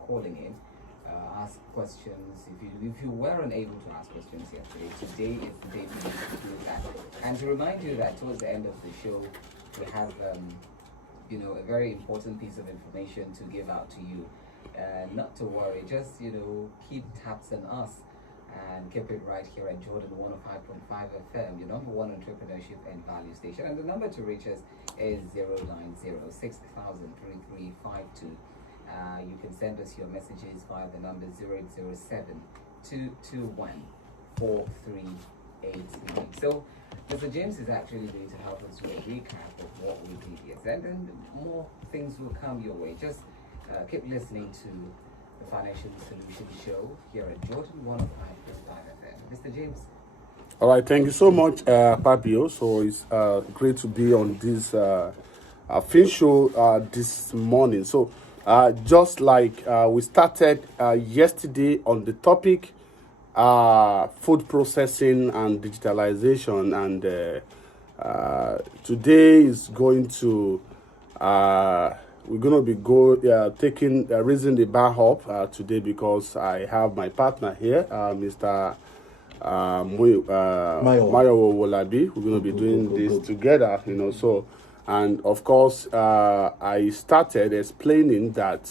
calling in. Ask questions. If you weren't able to ask questions yesterday, today is the day for you to do that. And to remind you that towards the end of the show, we have a very important piece of information to give out to you. Not to worry, just keep tabs on us and keep it right here at Jordan 105.5 FM, your number one entrepreneurship and value station. And the number to reach us is 090-6000-3352. You can send us your messages via the number 0807-221-4389. So Mr. James is actually going to help us do a recap of what we did yesterday, and then more things will come your way. Just keep listening to the Financial Solutions Show here at Jordan 105.5 FM. Mr. James. All right, thank you so much, Papio. So it's great to be on this film show this morning. So just like we started yesterday on the topic, food processing and digitalization, and today is going to we're going to be raising the bar up today, because I have my partner here, Mr. Mayo Wolabi. We're going to be doing this together, so. And of course, I started explaining that,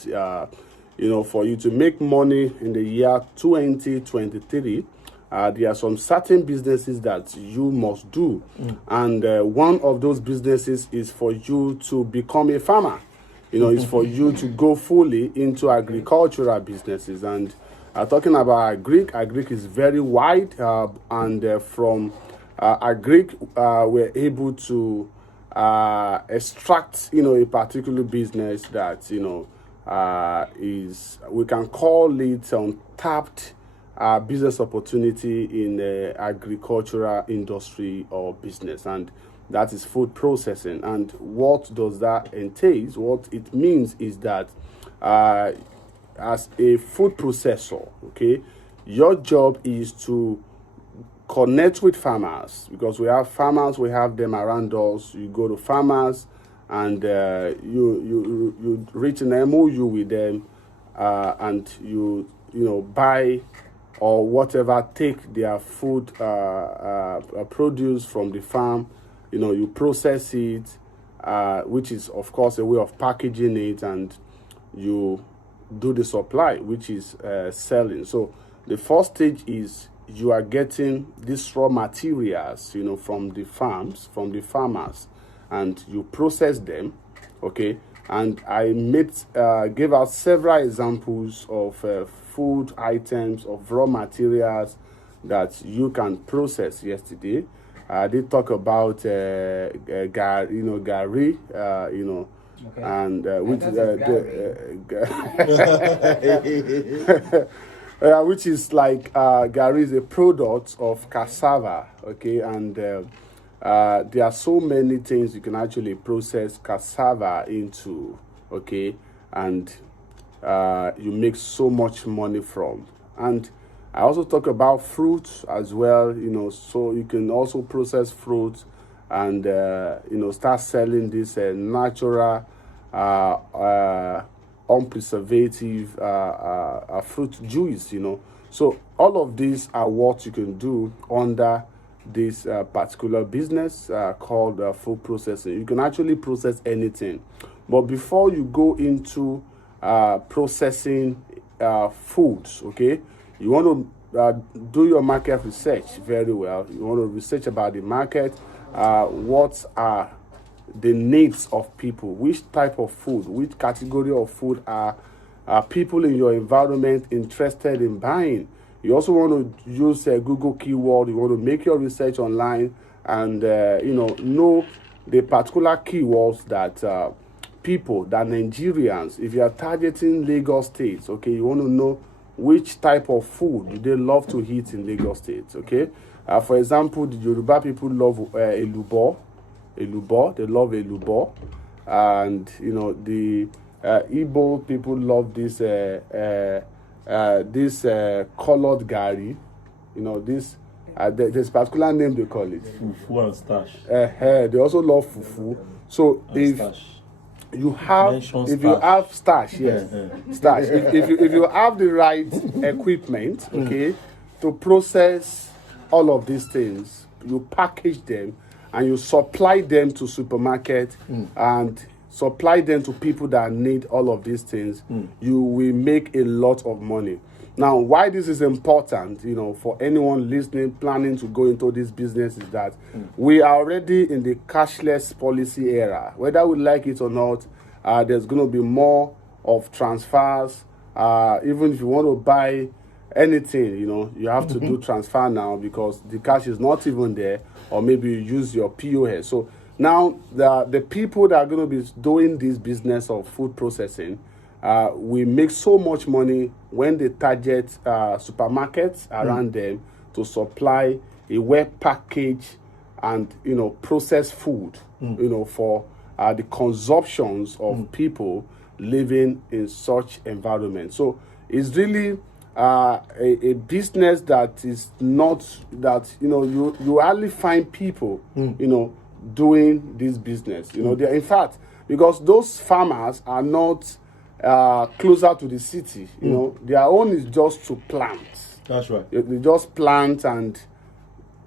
for you to make money in the year 2023, there are some certain businesses that you must do. And one of those businesses is for you to become a farmer. It's for you to go fully into agricultural businesses. And talking about agric is very wide. And from agric, we're able to extract, a particular business that, we can call it untapped business opportunity in the agricultural industry or business, and that is food processing. And what does that entail? What it means is that as a food processor, okay, your job is to connect with farmers, because we have farmers, we have them around us. You go to farmers and you reach an MOU with them, and you buy or whatever, take their food produce from the farm. You process it, which is of course a way of packaging it, and you do the supply, which is selling. So the first stage is you are getting these raw materials, from the farms, from the farmers, and you process them, okay? And I gave out several examples of food items, of raw materials that you can process yesterday. I did talk about gari, Okay. and which which is like gari is a product of cassava, okay? And there are so many things you can actually process cassava into, okay? And you make so much money from. And I also talk about fruits as well, so you can also process fruit and start selling this natural unpreservative fruit juice, So all of these are what you can do under this particular business called food processing. You can actually process anything. But before you go into processing foods, okay, you want to do your market research very well. You want to research about the market, what are the needs of people, which type of food, which category of food are people in your environment interested in buying. You also want to use a Google keyword. You want to make your research online and know the particular keywords that Nigerians, if you are targeting Lagos State, okay, you want to know which type of food do they love to eat in Lagos State, okay? For example, the Yoruba people love elubo. They love elubo. And, the Igbo people love this colored gari. There's a particular name they call it. Fufu and stash. They also love fufu. So and stash. you have, Mention if you stash. have stash, yes, stash. If you have the right equipment, okay, to process all of these things, you package them and you supply them to supermarket and supply them to people that need all of these things, you will make a lot of money. Now, why this is important, for anyone listening, planning to go into this business, is that we are already in the cashless policy era. Whether we like it or not, there's going to be more of transfers. Even if you want to buy anything, you have to do transfer now because the cash is not even there, or maybe you use your POS. So now the people that are going to be doing this business of food processing, we make so much money when they target supermarkets around them to supply a well packaged and processed food, for the consumptions of people living in such environment. So it's really a business that is not that you hardly find people doing this business. In fact, because those farmers are not closer to the city, their own is just to plant. That's right. They just plant and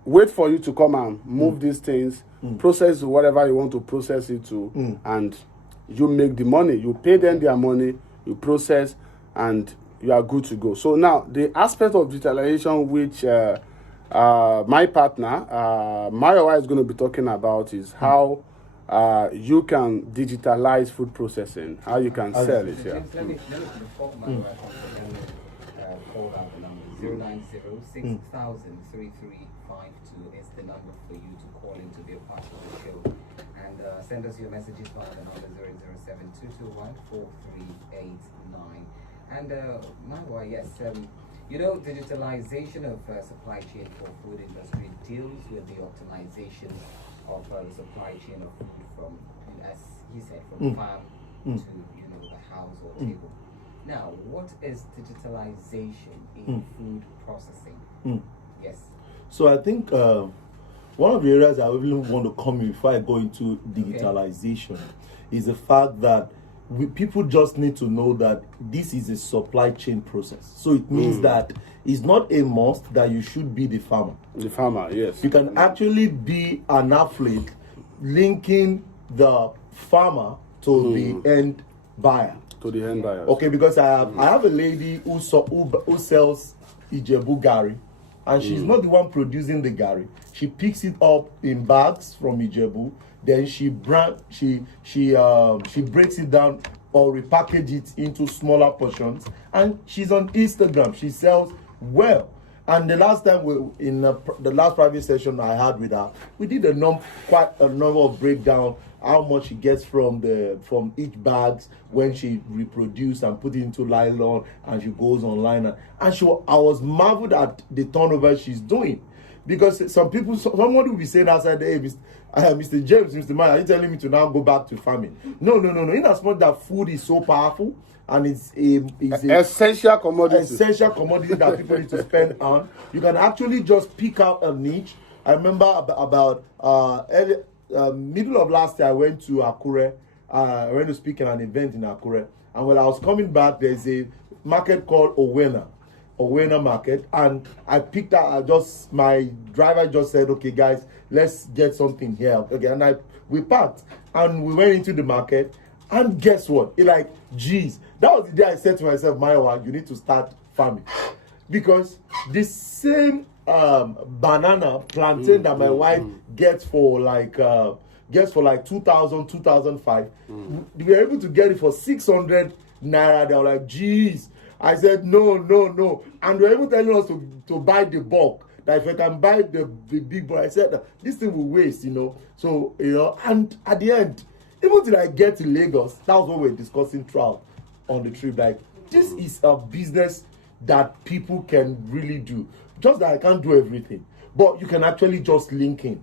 wait for you to come and move these things, process whatever you want to process it to, and you make the money. You pay them their money, you process, and you are good to go. So now, the aspect of digitalization which my partner, Mayowa, is going to be talking about is how you can digitalize food processing, how you can sell it. Yeah. James, let me before my call out the number 090-6000-3352 is the number for you to call in to be a part of the show, and send us your messages via the number 007-221-4389. And Marwa, yes, digitalization of supply chain for food industry deals with the optimization of the supply chain of food from, as he said, from farm to the house or table. Now, what is digitalization in food processing? Yes. So I think one of the areas I really want to come in before I go into digitalization is the fact that people just need to know that this is a supply chain process. So it means that it's not a must that you should be the farmer. The farmer, yes. You can actually be an athlete linking the farmer to the end buyer. To the end buyer. Okay, because I have a lady who sells Ijebu Gari, and she's not the one producing the Gari. She picks it up in bags from Ijebu, then she breaks it down or repackage it into smaller portions, and she's on Instagram. She sells well. And the last time the last private session I had with her, we did quite a number of breakdown how much she gets from each bags when she reproduce and put it into nylon, and she goes online and I was marveled at the turnover she's doing, because somebody will be saying outside, hey, Mr. James, Mr. Man, are you telling me to now go back to farming? No. In as much that food is so powerful and it's a essential commodity that people need to spend on, you can actually just pick out a niche. I remember about middle of last year, I went to Akure. I went to speak at an event in Akure, and when I was coming back, there's a market called Owena Market, and I picked out. My driver just said, "Okay, guys, let's get something here." Okay, and we packed and we went into the market, and guess what? That was the day I said to myself, Mayowa, you need to start farming, because the same banana plantain that my wife gets for like 2000, 2005, we were able to get it for 600 naira. They were like, geez. I said, no. And they were able telling us to buy the bulk. That if I can buy the big bulk, I said, this thing will waste, So, and at the end, even till I get to Lagos, that was what we were discussing throughout on the trip. Like, this is a business that people can really do. Just that I can't do everything. But you can actually just link in,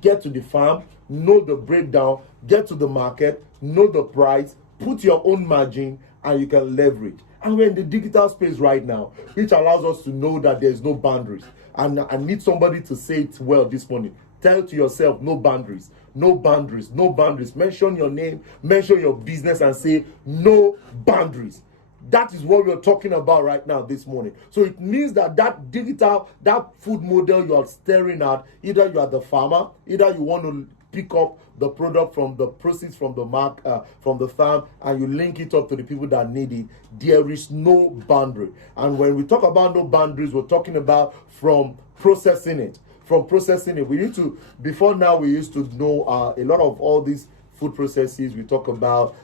get to the farm, know the breakdown, get to the market, know the price, put your own margin, and you can leverage. And we're in the digital space right now, which allows us to know that there's no boundaries. And I need somebody to say it well this morning. Tell to yourself, no boundaries. no boundaries, no boundaries. Mention your name, mention your business, and say no boundaries. That is what we're talking about right now this morning. So it means that that food model you are staring at, either you are the farmer, either you want to pick up the product from the proceeds from the farm, and you link it up to the people that need it. There is no boundary. And when we talk about no boundaries, we're talking about from processing it. We need to, before now we used to know a lot of all these food processes we talk about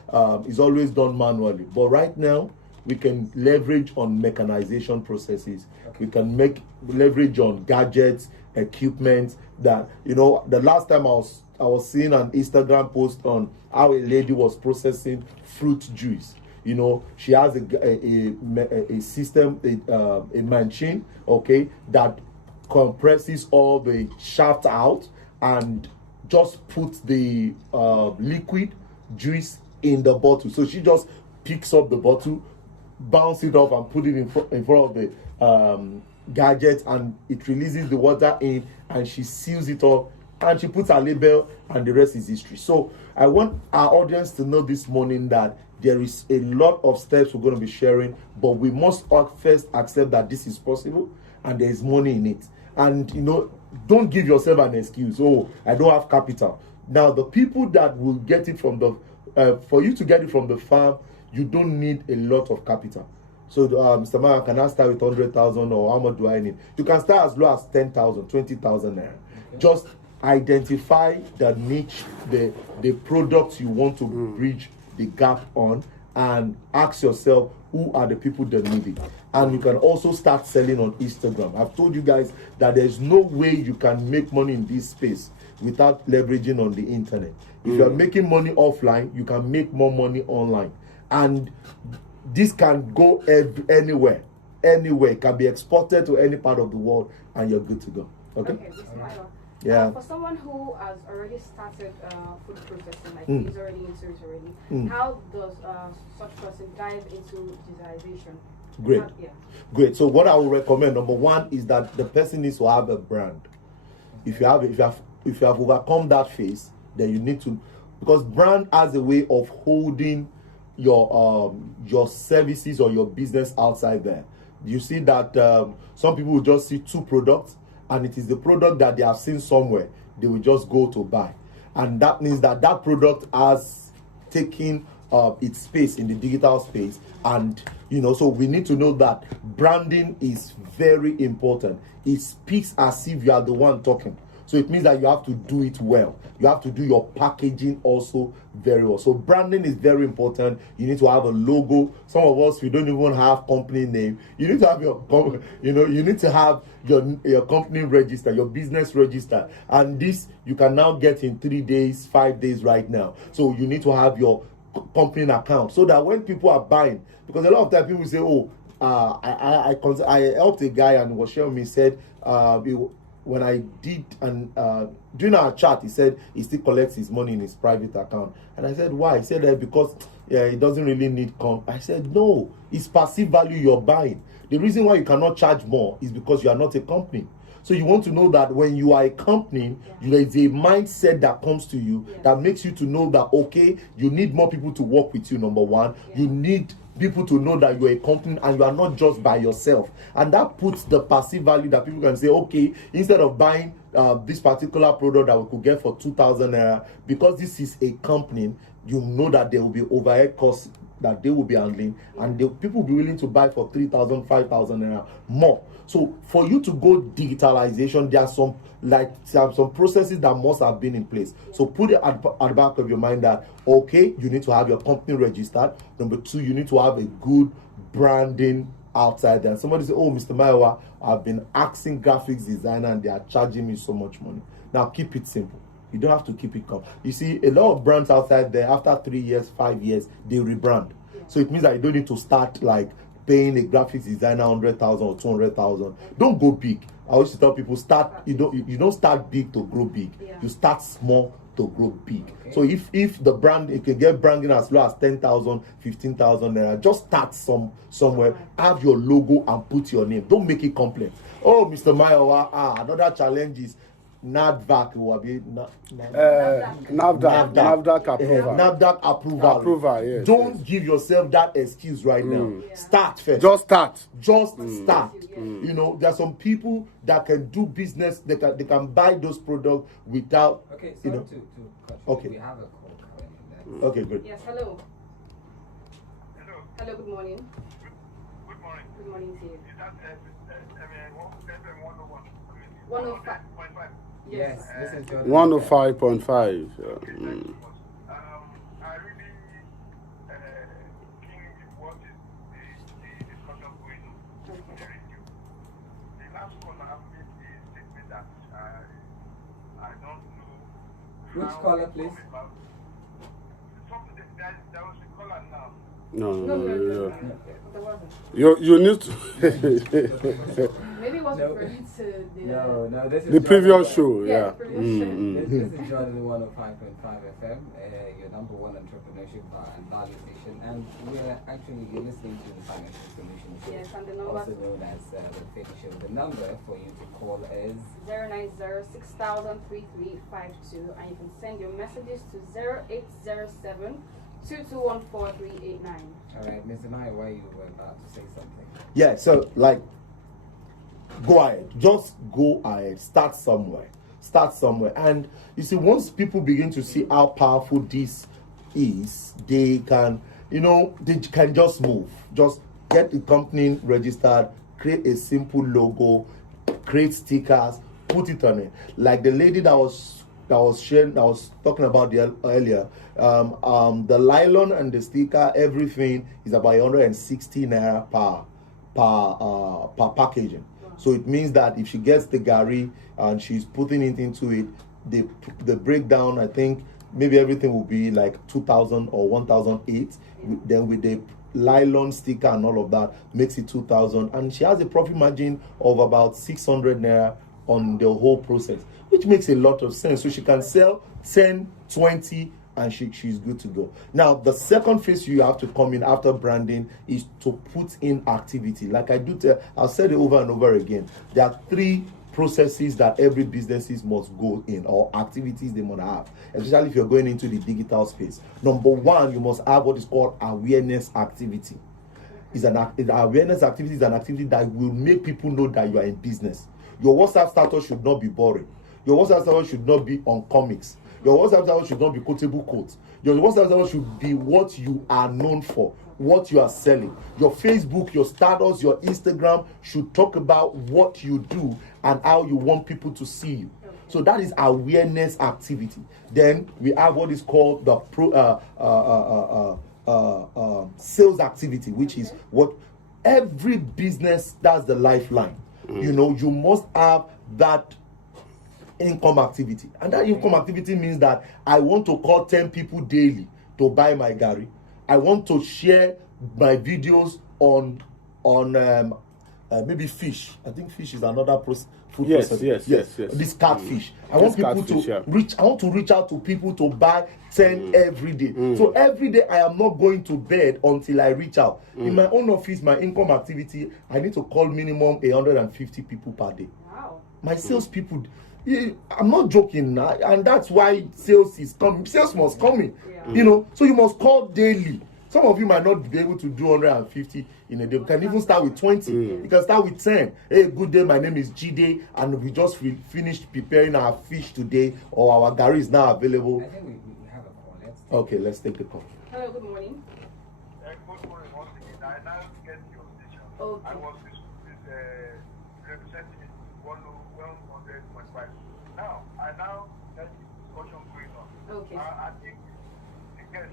is always done manually. But right now, we can leverage on mechanization processes. We can leverage on gadgets, equipment that, the last time I was seeing an Instagram post on how a lady was processing fruit juice. She has a system, a machine, okay, that compresses all the shaft out and just puts the liquid juice in the bottle. So she just picks up the bottle, bounce it off, and put it in front of the gadget, and it releases the water in, and she seals it up, and she puts her label, and the rest is history. So I want our audience to know this morning that there is a lot of steps we're going to be sharing, but we must first accept that this is possible and there is money in it. And don't give yourself an excuse. Oh, I don't have capital. Now, the people that will get it from for you to get it from the farm, you don't need a lot of capital. So, Mr. Man, can I start with 100,000, or how much do I need? You can start as low as 10,000, 20,000 naira. Okay. Just identify the niche, the products you want to bridge the gap on, and ask yourself, who are the people that need it? And you can also start selling on Instagram. I've told you guys that there's no way you can make money in this space without leveraging on the internet. If you are making money offline, you can make more money online. And this can go anywhere. It can be exported to any part of the world, and you're good to go. Okay? Yeah. For someone who has already started food processing, like he's already into it already, how does such person dive into digitization? Great. So what I would recommend, number one, is that the person needs to have a brand. If you have overcome that phase, then you need to, because brand has a way of holding your services or your business outside there. You see that some people will just see two products, and it is the product that they have seen somewhere, they will just go to buy. And that means that product has taken its space in the digital space. And, so we need to know that branding is very important. It speaks as if you are the one talking. So it means that you have to do it well. You have to do your packaging also very well. So branding is very important. You need to have a logo. Some of us, we don't even have company name. You need to have you need to have your company register, your business register. And this you can now get in 3 days, 5 days right now. So you need to have your company account, so that when people are buying, because a lot of times people say, oh, I helped a guy, and was sharing me, said, when I did, and during our chat, he said he still collects his money in his private account. And I said, why? He said that because he doesn't really need I said, no, it's passive value you're buying. The reason why you cannot charge more is because you are not a company. So you want to know that when you are a company, there is a mindset that comes to you that makes you to know that, okay, you need more people to work with you, number one. You need people to know that you're a company and you are not just by yourself. And that puts the passive value that people can say, okay, instead of buying this particular product that we could get for 2,000 naira, because this is a company, you know that there will be overhead costs that they will be handling, and people will be willing to buy for 3,000, 5,000 naira more. So for you to go digitalization, there are some processes that must have been in place. So put it at the back of your mind that, okay, you need to have your company registered. Number two, you need to have a good branding outside there. And somebody say, oh, Mr. Maiwa, I've been asking graphics designer and they are charging me so much money. Now keep it simple. You don't have to keep it calm. You see, a lot of brands outside there, after 3 years, 5 years, they rebrand. So it means that you don't need to start like paying a graphics designer 100,000 or 200,000. Don't go big. I always tell people, you don't start big to grow big. You start small to grow big. Okay. So if the brand, you can get branding as low as 10,000, 15,000, just start somewhere, have your logo and put your name. Don't make it complex. Oh, Mr. Mayowa, another challenge is NADVAC will be NAFDAC approval. NAFDAC approval. Approval, yes. Don't give yourself that excuse right now. Yeah. Start first. Just start. Start. Yeah. You know, there are some people that can do business. They can buy those products without. Okay, you so know. to Okay. we have a call coming in. Okay, good. Yes, hello. Hello. Hello, good morning. Good morning. Good morning to you. Is that 105. 105.5? Yes, this is Jordan. 105.5. Thank you very much. I really keen with what is the discussion going on. Okay. The review. The last caller made the statement that I don't know. Which how caller, it please? come about. There was a caller now. No. There wasn't. You need to. Maybe it was No. referring to the. No, this is The previous Jordan. show, Yeah, yeah. the previous show. This is Jordan 105.5 FM, your number one entrepreneurship and value station, and you're listening to the Financial Solutions Show, Yes, and the number also known as the Fake Show. The number for you to call is 09060003352, and you can send your messages to 0807 2214389. all right, Mr. Mai. Why you were about to say something? Yeah. So like, go ahead. Just go ahead. Start somewhere. And you see, once people begin to see how powerful this is, they can, they can just move. Just get the company registered, create a simple logo, create stickers, put it on it. Like the lady that was talking about earlier. The nylon and the sticker, everything is about 160 naira per packaging. So it means that if she gets the gari and she's putting it into it, the breakdown, I think maybe everything will be like 2,000 or 1,008. Then with the nylon sticker and all of that, makes it 2,000. And she has a profit margin of about 600 naira on the whole process, which makes a lot of sense. So she can sell 10, 20, and she's good to go. Now, the second phase you have to come in after branding is to put in activity. Like I do tell, I've said it over and over again. There are 3 processes that every businesses must go in, or activities they must have, especially if you're going into the digital space. Number 1, you must have what is called awareness activity. Awareness activity is an activity that will make people know that you are in business. Your WhatsApp status should not be boring. Your WhatsApp status should not be on comics. Your WhatsApp status should not be quotable quotes. Your WhatsApp status should be what you are known for, what you are selling. Your Facebook, your status, your Instagram should talk about what you do and how you want people to see you. So that is awareness activity. Then we have what is called the sales activity, which is what every business, that's the lifeline. You must have that income activity, and that income activity means that I want to call 10 people daily to buy my gari. I want to share my videos on maybe fish. I think fish is another food processing. Yes. This catfish. I want people to reach. I want to reach out to people to buy 10 every day. So every day I am not going to bed until I reach out. In my own office, my income activity, I need to call minimum 150 people per day. Wow. My sales people. I'm not joking, and that's why sales is coming. Sales must come in, so you must call daily. Some of you might not be able to do 150 in a day. You can even start with 20. You can start with 10. Hey, good day, my name is Jide, and we just finished preparing our fish today, or our gari is now available. I think we have a call. Let's take the call. Hello, good morning. Good morning once again. I now get your station. Okay. I was representing 100.5. Now, I now get the discussion going on. Okay. I think the guest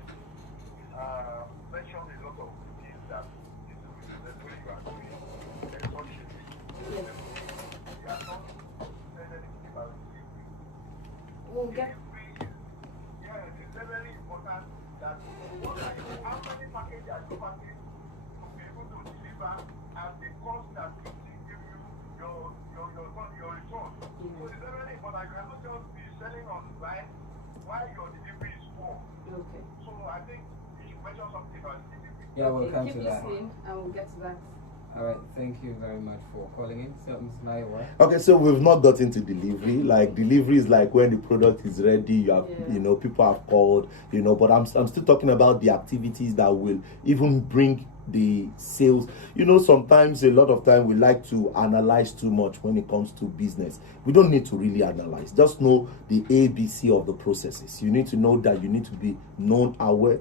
mentioned a lot of things that is the way you are doing consciously. You are not saying anything about delivery. We'll get. Yeah, it's very important that how many packages are you packing to be able to deliver at the cost that will give you your return. So it's very important. You cannot just be selling online while your delivery is poor. Okay. So I think you should mention something about delivery. Yeah, we'll come Keep to that. listening, and we'll get to that. All right, thank you very much for calling in. So, Ms. Maiwa. Okay, so we've not got into delivery. Like delivery is like when the product is ready, you have, people have called, but I'm still talking about the activities that will even bring the sales. Sometimes a lot of time we like to analyze too much when it comes to business. We don't need to really analyze. Just know the ABC of the processes. You need to know that you need to be aware,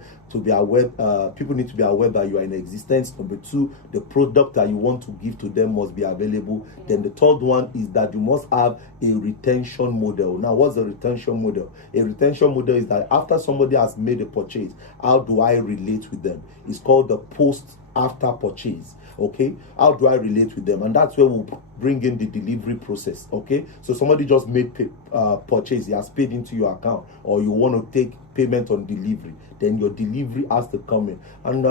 people need to be aware that you are in existence. Number two, the product that you want to give to them must be available. Then the third one is that you must have a retention model. Now, what's a retention model? A retention model is that after somebody has made a purchase, how do I relate with them? It's called the post after purchase. Okay, how do I relate with them? And that's where we'll bring in the delivery process. Okay, so somebody just made purchase, he has paid into your account, or you want to take payment on delivery, then your delivery has to come in. And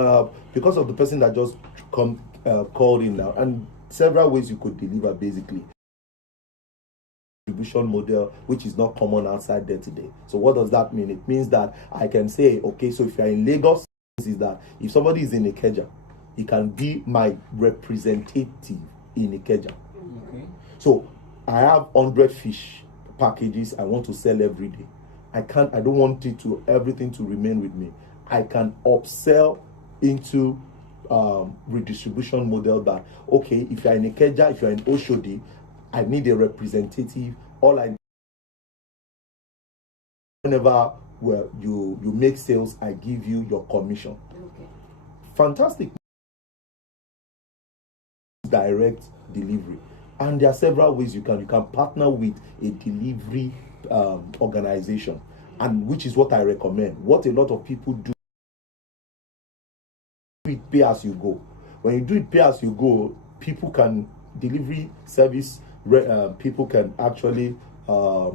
because of the person that just called in now, and several ways you could deliver basically. Distribution model, which is not common outside there today. So what does that mean? It means that I can say, okay, so if you're in Lagos, is that if somebody is in Ikeja, he can be my representative in Ikeja. Okay. So I have 100 fish packages I want to sell every day. I don't want everything to remain with me. I can upsell into redistribution model that, okay, if you're in Ikeja, if you're in Oshodi, I need a representative. Whenever you make sales, I give you your commission. Okay. Fantastic. Direct delivery, and there are several ways you can partner with a delivery organization, and which is what I recommend. What a lot of people do it pay as you go. When you do it pay as you go, people can delivery service people can actually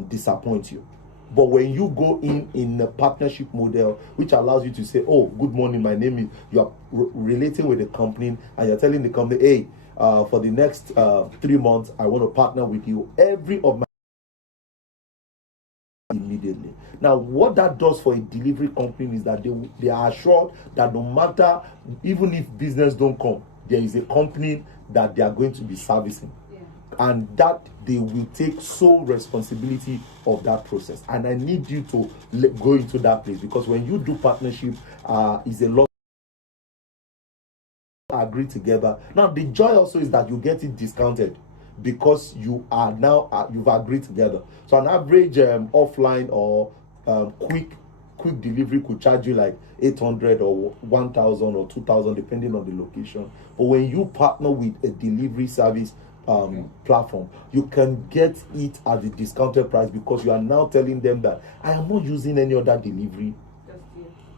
disappoint you. But when you go in a partnership model, which allows you to say, oh, good morning, my name is, you are relating with the company, and you're telling the company, hey, for the next 3 months, I want to partner with you. Every of my immediately. Now, what that does for a delivery company is that they are assured that no matter, even if business don't come, there is a company that they are going to be servicing. And that they will take sole responsibility of that process. And I need you to go into that place, because when you do partnership, is a lot agree together. Now the joy also is that you get it discounted because you are now you've agreed together. So an average offline or quick delivery could charge you like 800 or 1,000 or 2,000 depending on the location. But when you partner with a delivery service platform, you can get it at the discounted price, because you are now telling them that I am not using any other delivery,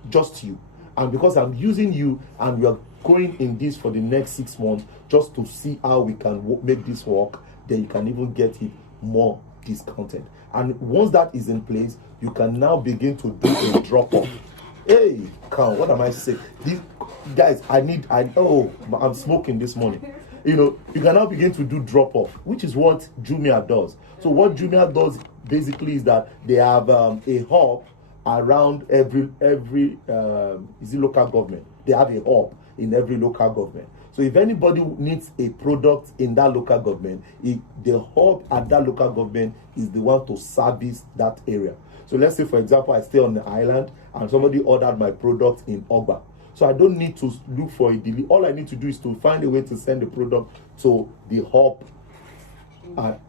just you. And because I'm using you and we are going in this for the next 6 months just to see how we can make this work, then you can even get it more discounted. And once that is in place, you can now begin to do a drop off. Hey, come, what am I saying? These guys, I'm smoking this morning. You can now begin to do drop off, which is what Jumia does. So what Jumia does basically is that they have a hub around every local government. They have a hub in every local government. So if anybody needs a product in that local government, the hub at that local government is the one to service that area. So let's say, for example, I stay on the island and somebody ordered my product in Ogba. So I don't need to look for a delivery. All I need to do is to find a way to send the product to the hub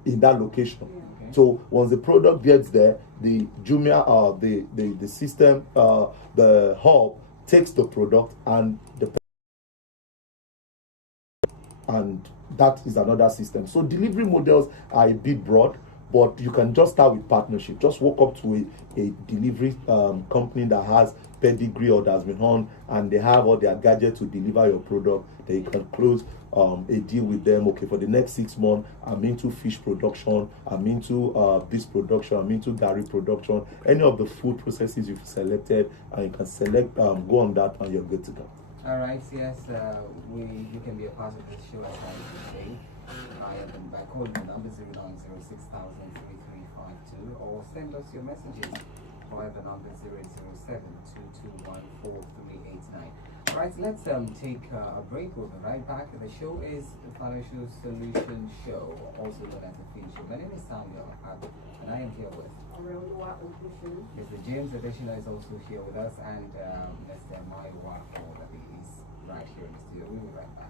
in that location. Okay. So once the product gets there, the Jumia, the system, the hub takes the product and that is another system. So delivery models are a bit broad, but you can just start with partnership. Just walk up to a delivery company that has pedigree or that's been on, and they have all their gadgets to deliver your product. Then you can close a deal with them. Okay, for the next 6 months, I'm into fish production, I'm into this production, I'm into dairy production. Any of the food processes you've selected, and you can select, go on that, and you're good to go. All right, yes, you can be a part of this show as well today. By calling the number 09060003352, or send us your messages via the number 00722143889. Right, let's take a break. We'll be right back. The show is the Financial Solution Show, also known as the Fin Show. My name is Samuel, and I am here with Mr. James Adeshina is also here with us, and Mr. Maiwa is right here in the studio. We'll be right back.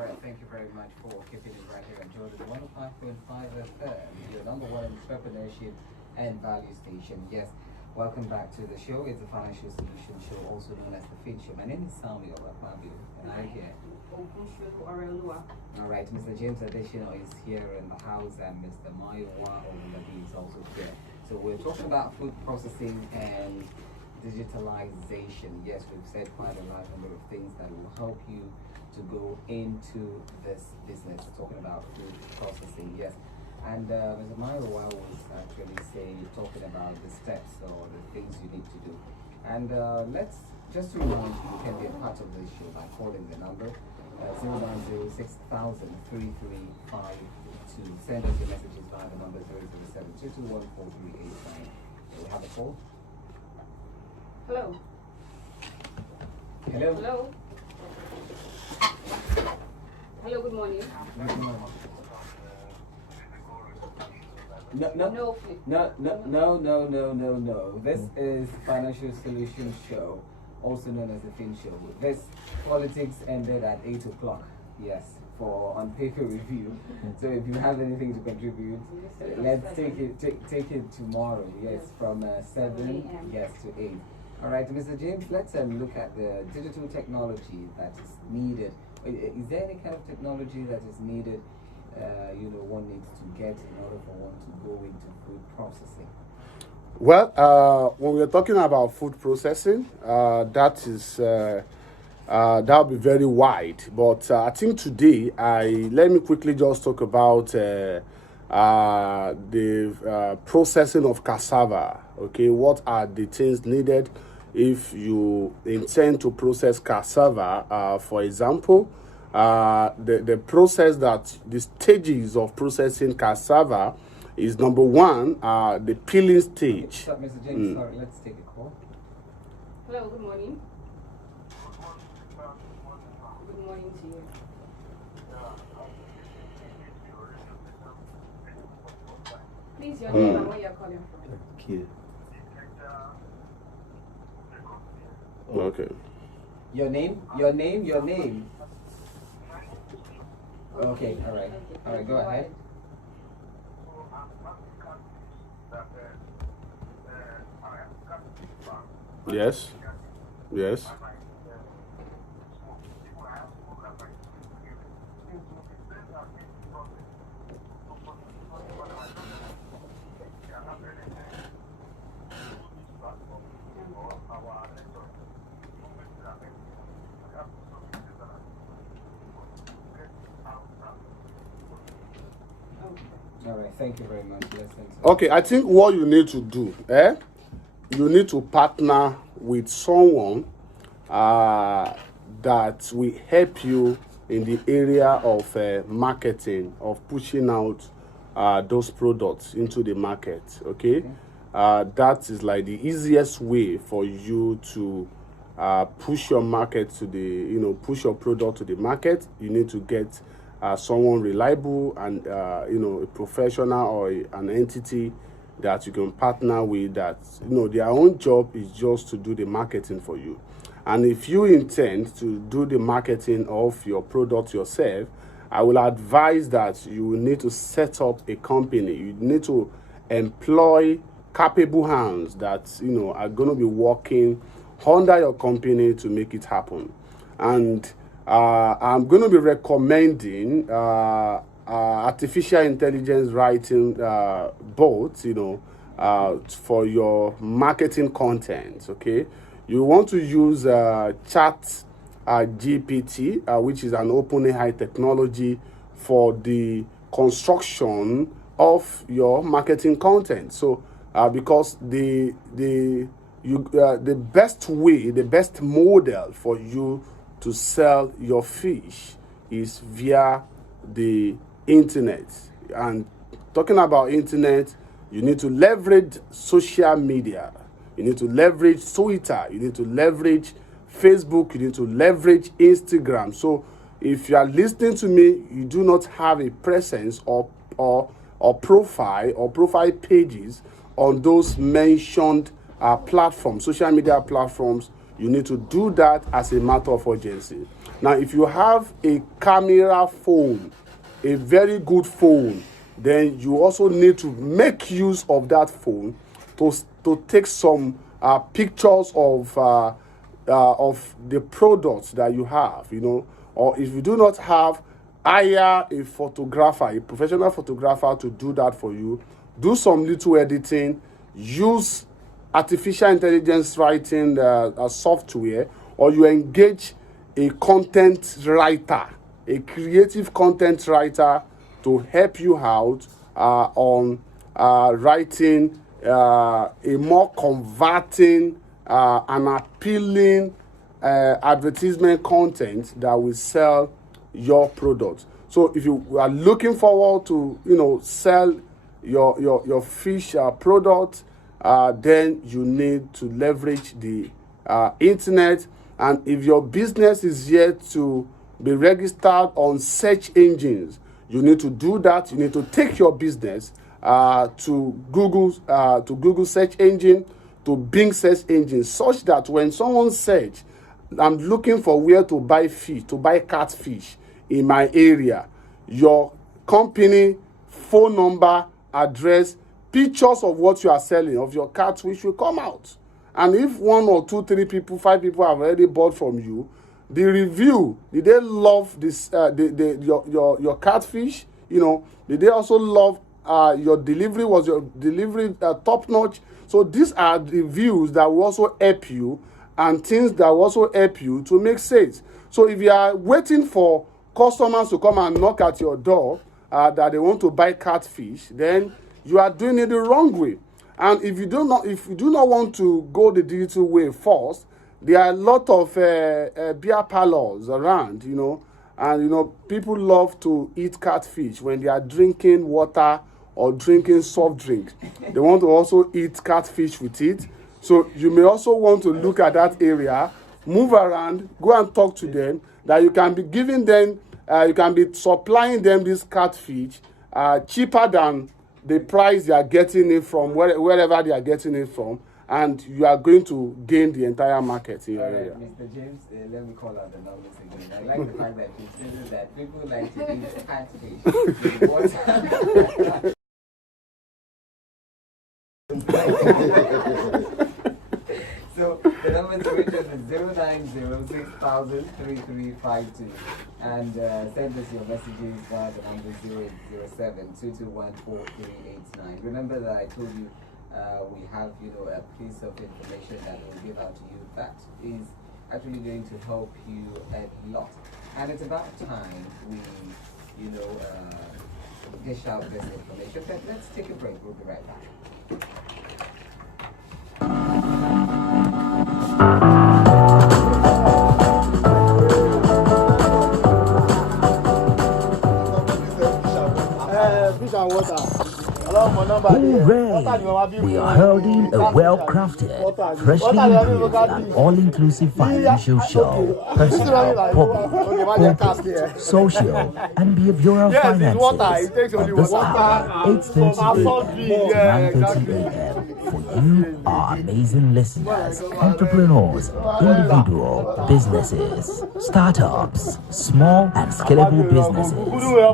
All right, thank you very much for keeping it right here on Jordan 105.5 FM, your number one entrepreneurship and value station. Yes, welcome back to the show. It's a financial solution show, also known as the Fit Show. My name is Samuel Akmabu, and I'm here. All right, Mr. James Adeshina is here in the house, and Mr. Maiwa Olulabi is also here. So we're talking about food processing and digitalization. Yes, we've said quite a large number of things that will help you to go into this business, talking about food processing. Yes, and Mr. Maiwa was actually talking about the steps or the things you need to do. And let's just remind you, you can be a part of this show by calling the number 0906332. Send us your messages via the number 007221438. We have a call. Hello. Hello. Hello. Hello, good morning. No. This is Financial Solutions Show, also known as the Fin Show. This politics ended at 8 o'clock. Yes, for on paper review. So if you have anything to contribute, let's take it tomorrow. Yes, from 7 yes to 8. All right, Mr. James, let's look at the digital technology that is needed. Is there any kind of technology that is needed, one needs to get in order for one to go into food processing? Well, when we're talking about food processing, that'll be very wide. But I think today, let me quickly just talk about the processing of cassava. Okay, what are the things needed if you intend to process cassava? For example, the process the stages of processing cassava is number one, the peeling stage. Stop, Mr. James. Sorry, let's take a call. Hello, good morning. Good morning to you. Please, your name and where you're calling from. Okay. Okay. Your name. Okay, all right. All right, go ahead. Yes. Yes. All right, thank you very much. Listen. Okay, I think what you need to do, you need to partner with someone that will help you in the area of marketing, of pushing out those products into the market. Okay, that is like the easiest way for you to push your market to push your product to the market. You need to get someone reliable and a professional or an entity that you can partner with, that their own job is just to do the marketing for you. And if you intend to do the marketing of your product yourself, I will advise that you will need to set up a company. You need to employ capable hands that are going to be working under your company to make it happen. And I'm going to be recommending artificial intelligence writing bots, for your marketing content. Okay, you want to use Chat GPT, which is an OpenAI technology for the construction of your marketing content. So, because the best way, the best model for you to sell your fish is via the internet. And talking about internet, you need to leverage social media. You need to leverage Twitter. You need to leverage Facebook. You need to leverage Instagram. So if you are listening to me, you do not have a presence or profile pages on those mentioned platforms, social media platforms, you need to do that as a matter of urgency. Now, if you have a camera phone, a very good phone, then you also need to make use of that phone to take some pictures of the products that you have, or if you do not have, hire a photographer, a professional photographer to do that for you. Do some little editing, use artificial intelligence writing software, or you engage a content writer, a creative content writer to help you out on writing a more converting and appealing advertisement content that will sell your product. So if you are looking forward to sell your fish product, then you need to leverage the internet. And if your business is yet to be registered on search engines, you need to do that. You need to take your business to Google search engine, to Bing search engine, such that when someone search, I'm looking for where to buy fish, to buy catfish in my area, your company, phone number, address, pictures of what you are selling, of your catfish will come out. And if 1 or 2, 3 people, 5 people have already bought from you, the review, did they love this your catfish? Did they also love your delivery? Was your delivery top notch? So these are the views that will also help you, and things that will also help you to make sales. So if you are waiting for customers to come and knock at your door that they want to buy catfish, then you are doing it the wrong way. And if you do not want to go the digital way first, there are a lot of beer parlors around, and people love to eat catfish when they are drinking water or drinking soft drinks. They want to also eat catfish with it. So you may also want to look at that area, move around, go and talk to them, that you can be giving them, you can be supplying them this catfish cheaper than the price they are getting it from, wherever they are getting it from, and you are going to gain the entire market in your area. Mr. James, let me call out the numbers again. I like the fact that you said that people like to eat catfish with water. So the number to reach us is 09060003352, and send us your messages via the number 0807-221-4389. Remember that I told you we have a piece of information that we'll give out to you that is actually going to help you a lot, and it's about time we dish out this information. But let's take a break. We'll be right back. Fish and water. Hooray! We are holding a well-crafted, freshly improved and all-inclusive financial show. Personal, public, corporate, social, and behavioral finances on this hour, 8:30 a.m. to 9:30 a.m. For you, our amazing listeners, entrepreneurs, individual businesses, startups, small and scalable businesses,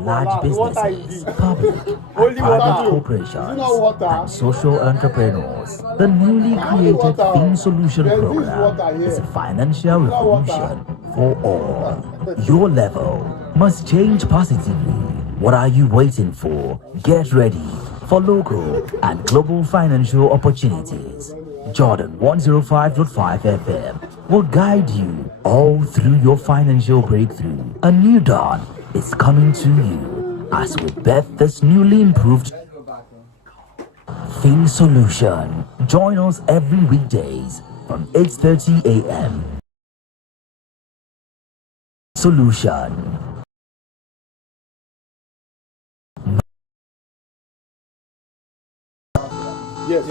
large businesses, public and private corporations, and social entrepreneurs. The newly created Theme Solution Program is a financial revolution for all. Your level must change positively. What are you waiting for? Get ready for local and global financial opportunities. Jordan 105.5 FM will guide you all through your financial breakthrough. A new dawn is coming to you as we birth this newly improved Theme Solution. Join us every weekdays from 8:30 a.m. Solution. Yes.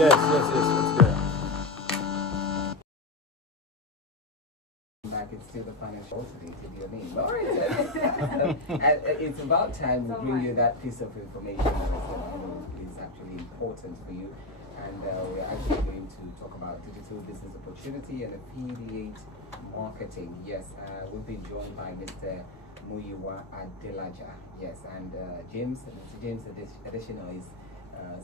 Back, it's still the financial today to your name. All right. It's about time we bring you that piece of information that is actually important for you. and we're actually going to talk about digital business opportunity and affiliate marketing. Yes, we've been joined by Mr. Muyiwa Adelaja. Yes, and Mr. James Adeshina is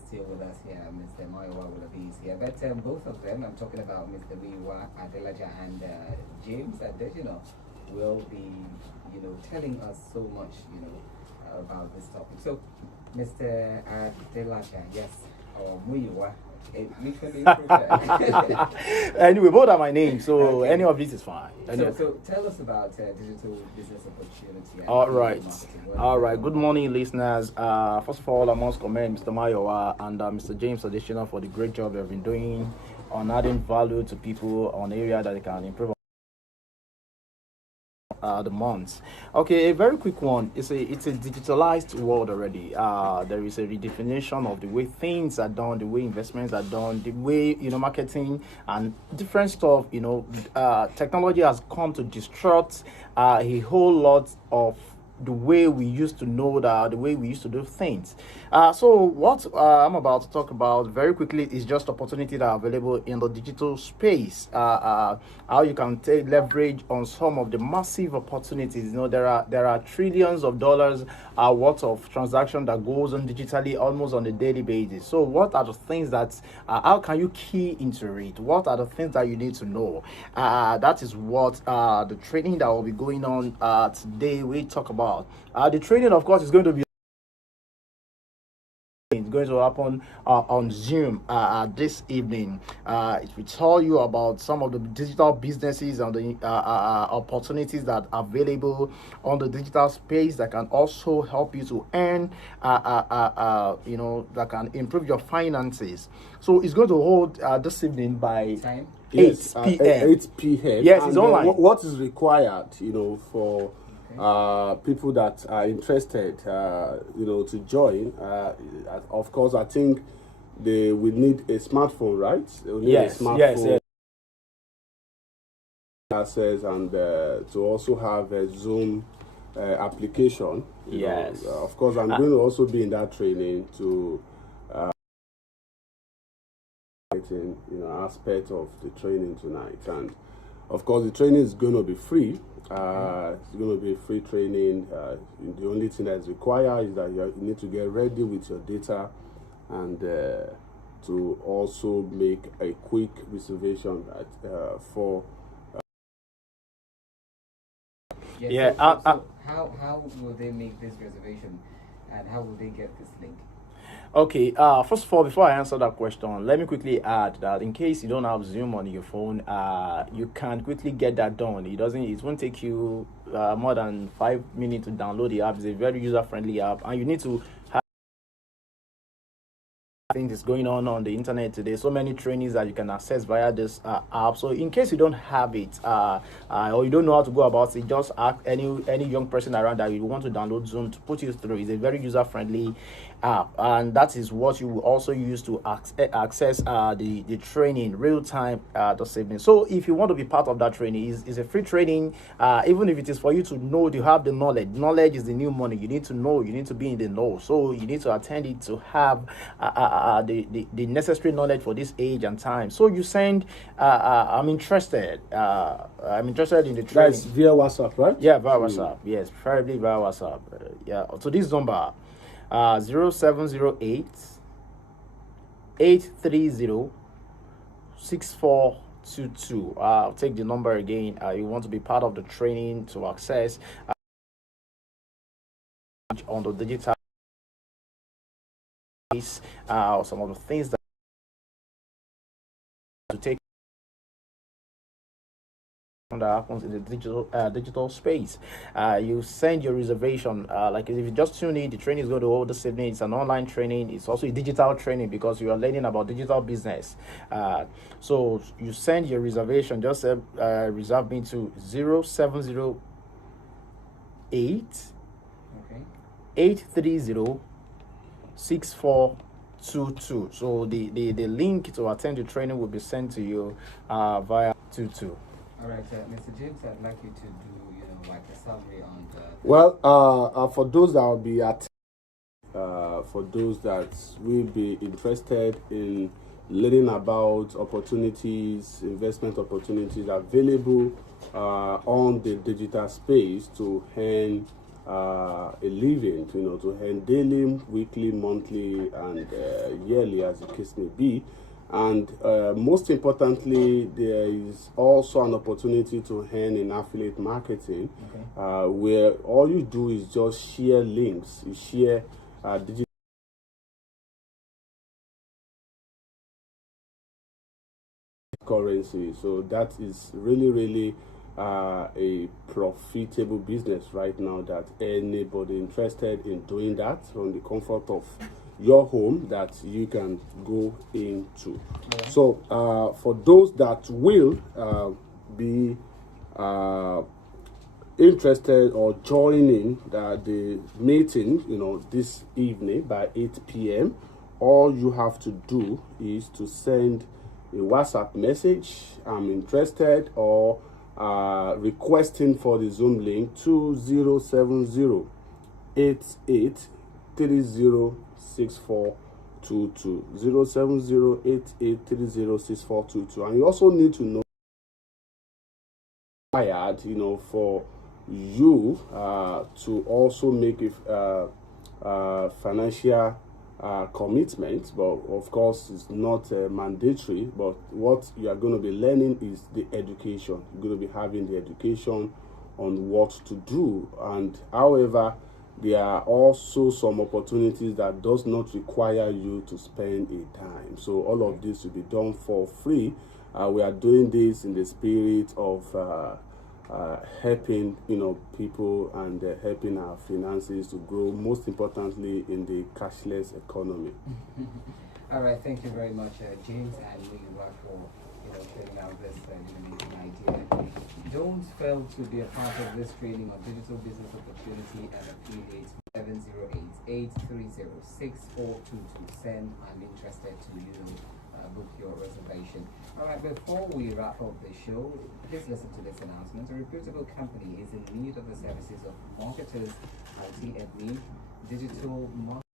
still with us here. Mr. Muyiwa Wulabi is here. But both of them, I'm talking about Mr. Muyiwa Adelaja and James Adeshina, will be, telling us so much, about this topic. So, Mr. Adelaja, yes, or Muyiwa, literally prefer. Anyway, both are my names, so Okay. any of this is fine. So tell us about digital business opportunity. And All digital right. marketing. What All is right. it? Good morning, listeners. First of all, I must commend Mr. Mayowa and Mr. James Adeshina for the great job they've been doing on adding value to people on area that they can improve the months. Okay, a very quick one. It's a digitalized world already. There is a redefinition of the way things are done, the way investments are done, the way marketing and different stuff. Technology has come to disrupt a whole lot of the way we used to know the way we used to do things. So what I'm about to talk about very quickly is just opportunity that are available in the digital space. How you can take leverage on some of the massive opportunities. There are trillions of dollars worth of transaction that goes on digitally almost on a daily basis. So what are the things that how can you key into it? What are the things that you need to know? That is what the training that will be going on today we talk about. The training, of course, is going to be happen on Zoom this evening. It will tell you about some of the digital businesses and the opportunities that are available on the digital space that can also help you to earn, that can improve your finances. So it's going to hold this evening by Time? 8 p.m. 8 p.m. Yes, And, it's online. what is required, for people that are interested, to join? Of course, I think they will need a smartphone, right? They will need Yes, a smartphone. yes. Access and to also have a Zoom application. Yes. Of course, I'm going to also be in that training to aspect of the training tonight, and of course the training is going to be free. It's going to be free training. The only thing that is required is that you need to get ready with your data and to also make a quick reservation for Yeah, So how will they make this reservation, and how will they get this link? Okay, first of all, before I answer that question, let me quickly add that in case you don't have Zoom on your phone, you can quickly get that done. It won't take you more than 5 minutes to download the app. It's a very user-friendly app, and you need to have things is going on the internet today. So many trainings that you can access via this app. So in case you don't have it or you don't know how to go about it, just ask any young person around that you want to download Zoom to put you through. It's a very user-friendly app, and that is what you will also use to access the training real time this evening. So if you want to be part of that training, is a free training. Even if it is for you to know, to have the knowledge is the new money. You need to know, you need to be in the know, so you need to attend it to have the necessary knowledge for this age and time. So you send I'm interested in the training. That's via WhatsApp, right? Yeah, via WhatsApp. Yes, preferably via WhatsApp. Yeah. So this number 0708 830 6422. I'll take the number again. You want to be part of the training to access on the digital space, some of the things that to take that happens in the digital space. You send your reservation, like if you just tune in, the training is going to hold this evening. It's an online training. It's also a digital training because you are learning about digital business. So you send your reservation, just reserve me to 0708 Okay. 830 6422. So the link to attend the training will be sent to you via 22. All right, Mr. James, I'd like you to do, like a summary on the. Well, for those that will be at, for those that will be interested in, learning about opportunities, investment opportunities available on the digital space to earn a living, to earn daily, weekly, monthly, and yearly, as the case may be. And most importantly, there is also an opportunity to earn in affiliate marketing, where all you do is just share links, you share digital currency. So that is really a profitable business right now, that anybody interested in doing that from the comfort of your home, that you can go into. So for those that will be interested or joining the meeting, this evening by 8 p.m., all you have to do is to send a WhatsApp message, I'm interested, or requesting for the Zoom link to 070 88 306422, 070 88 306422. And you also need to know for you to also make a financial commitment, but of course it's not mandatory. But what you are going to be learning is the education. You're going to be having the education on what to do. And however, there are also some opportunities that does not require you to spend a dime. So all of this will be done for free. We are doing this in the spirit of helping people and helping our finances to grow, most importantly in the cashless economy. All right, thank you very much, James and Muyiwa, for putting out this amazing idea. Don't fail to be a part of this training on digital business opportunity and affiliate. 708-830-6422. Send I'm interested to book your reservation. All right, before we wrap up the show, please listen to this announcement. A reputable company is in need of the services of marketers, IT admin, digital marketing.